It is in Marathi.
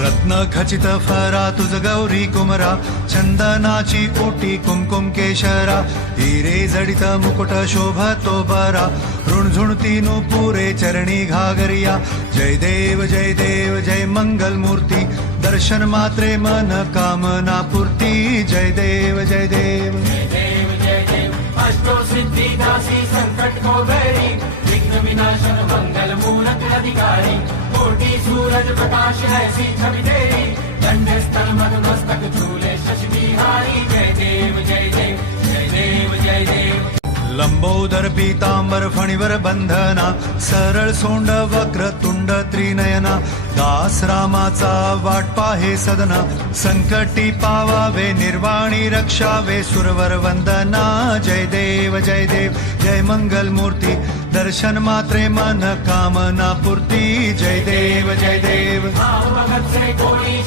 रत्न खचित फरा तुझ गौरी कुमरा, चंदनाची ओटी कुमकुम केशरा, हिरे जडित मुकुट शोभतो बरा, ऋणझुणती पुरे चरणी घागरिया. जय देव जय मंगल मूर्ती, दर्शन मात्रे मन कामना पूर्ती. जय देव जय देव अष्टो सिद्धि दासी संकट को बैरी, विघ्न विनाशन मंगल मूरत अधिकारी. कोटि सूरज प्रकाश ऐसी छवि तेरी, दंड स्थल मस्तक झूले शशि बिहारी. जय देव जय देव जय देव. लंबोदर पीतांबर फणीवर बंधना, सरळ सोंड वक्र तुंड त्रिनयना, दास रामाचा वाट पाहे सदना, संकटी पावावे निर्वाणी रक्षावे सुरवर वंदना. जय देव जय मंगल मूर्ती, दर्शन मात्रे मन कामना पूर्ती. जय देव भाव भगत से कोई